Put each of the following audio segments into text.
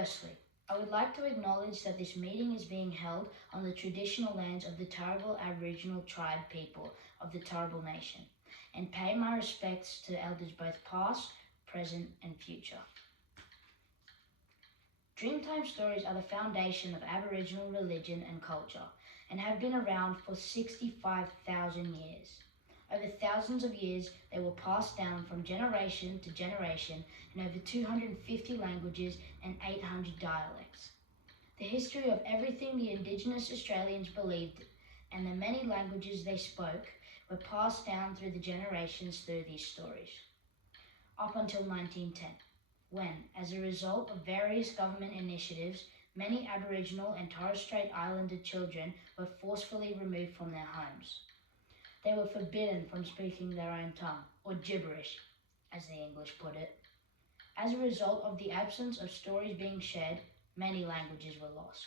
Firstly, I would like to acknowledge that this meeting is being held on the traditional lands of the Turrbal Aboriginal tribe people of the Turrbal Nation, and pay my respects to elders both past, present, and future. Dreamtime stories are the foundation of Aboriginal religion and culture and have been around for 65,000 years. Over thousands of years, they were passed down from generation to generation in over 250 languages and 800 dialects. The history of everything the Indigenous Australians believed and the many languages they spoke were passed down through the generations through these stories. Up until 1910, when, as a result of various government initiatives, many Aboriginal and Torres Strait Islander children were forcefully removed from their homes. They were forbidden from speaking their own tongue, or gibberish, as the English put it. As a result of the absence of stories being shared, many languages were lost.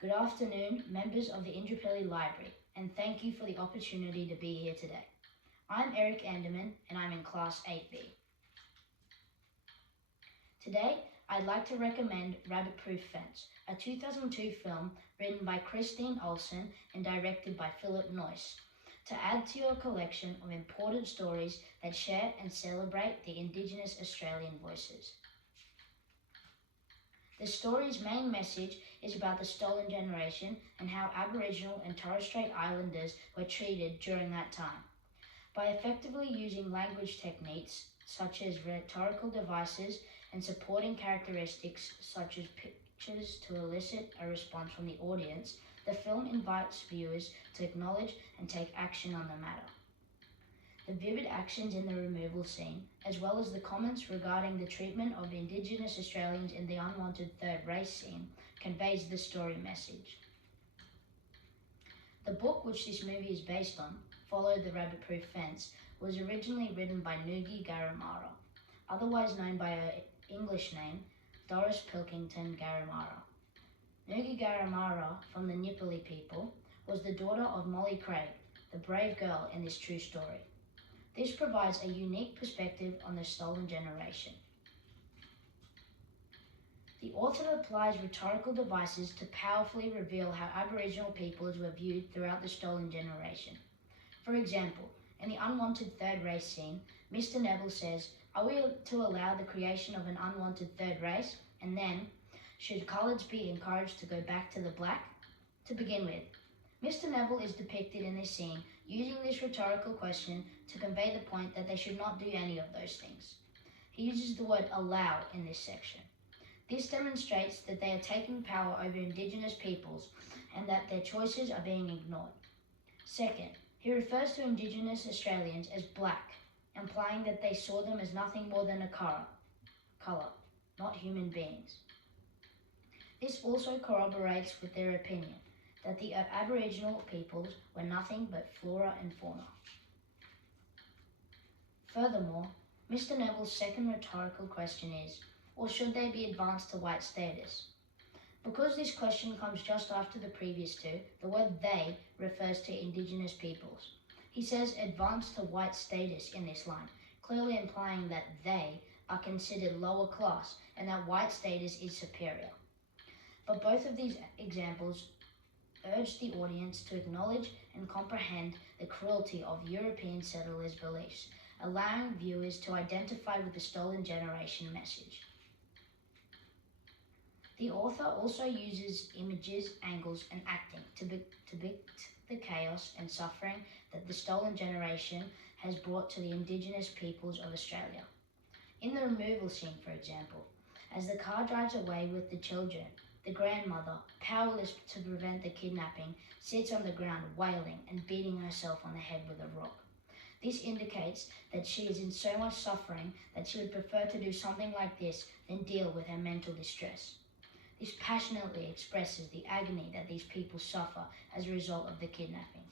Good afternoon, members of the Indooroopilly Library, and thank you for the opportunity to be here today. I'm Erik and I'm in Class 8B. Today, I'd like to recommend Rabbit Proof Fence, a 2002 film written by Christine Olsen and directed by Philip Noyce, to add to your collection of important stories that share and celebrate the Indigenous Australian voices. The story's main message is about the stolen generation and how Aboriginal and Torres Strait Islanders were treated during that time. By effectively using language techniques such as rhetorical devices and supporting characteristics such as pictures to elicit a response from the audience, the film invites viewers to acknowledge and take action on the matter. The vivid actions in the removal scene, as well as the comments regarding the treatment of Indigenous Australians in the unwanted third race scene, conveys the story message. The book which this movie is based on, Follow the Rabbit Proof Fence, was originally written by Ngugi Garamara, otherwise known by her English name, Doris Pilkington Garamara. Ngugi Garamara, from the Nyippili people, was the daughter of Molly Craig, the brave girl in this true story. This provides a unique perspective on the stolen generation. The author applies rhetorical devices to powerfully reveal how Aboriginal peoples were viewed throughout the stolen generation. For example, in the unwanted third race scene, Mr. Neville says, "Are we to allow the creation of an unwanted third race? And then, should coloureds be encouraged to go back to the black?" To begin with, Mr. Neville is depicted in this scene using this rhetorical question to convey the point that they should not do any of those things. He uses the word allow in this section. This demonstrates that they are taking power over Indigenous peoples and that their choices are being ignored. Second, he refers to Indigenous Australians as black, implying that they saw them as nothing more than a colour, not human beings. This also corroborates with their opinion that the Aboriginal peoples were nothing but flora and fauna. Furthermore, Mr. Neville's second rhetorical question is, or should they be advanced to white status? Because this question comes just after the previous two, the word they refers to Indigenous peoples. He says advanced to white status in this line, clearly implying that they are considered lower class and that white status is superior. But both of these examples urge the audience to acknowledge and comprehend the cruelty of European settlers' beliefs, allowing viewers to identify with the stolen generation message. The author also uses images, angles, and acting to depict the chaos and suffering that the stolen generation has brought to the Indigenous peoples of Australia. In the removal scene, for example, as the car drives away with the children, the grandmother, powerless to prevent the kidnapping, sits on the ground wailing and beating herself on the head with a rock. This indicates that she is in so much suffering that she would prefer to do something like this than deal with her mental distress. This passionately expresses the agony that these people suffer as a result of the kidnapping.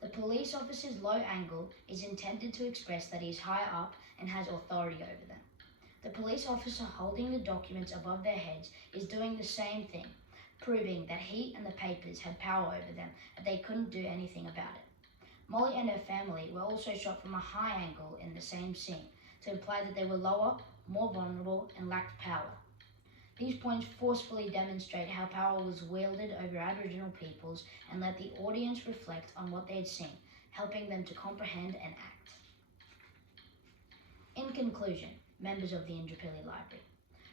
The police officer's low angle is intended to express that he is higher up and has authority over them. The police officer holding the documents above their heads is doing the same thing, proving that he and the papers had power over them and they couldn't do anything about it. Molly and her family were also shot from a high angle in the same scene to imply that they were lower, more vulnerable, and lacked power. These points forcefully demonstrate how power was wielded over Aboriginal peoples and let the audience reflect on what they had seen, helping them to comprehend and act. In conclusion, members of the Indooroopilly Library,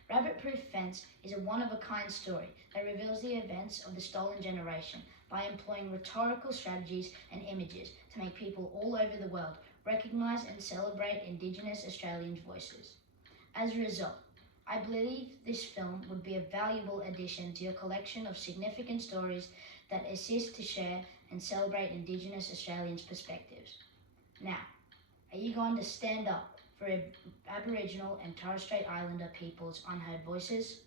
Rabbit Proof Fence is a one-of-a-kind story that reveals the events of the stolen generation by employing rhetorical strategies and images to make people all over the world recognise and celebrate Indigenous Australians' voices. As a result, I believe this film would be a valuable addition to your collection of significant stories that assist to share and celebrate Indigenous Australians' perspectives. Now, are you going to stand up for Aboriginal and Torres Strait Islander people's unheard voices?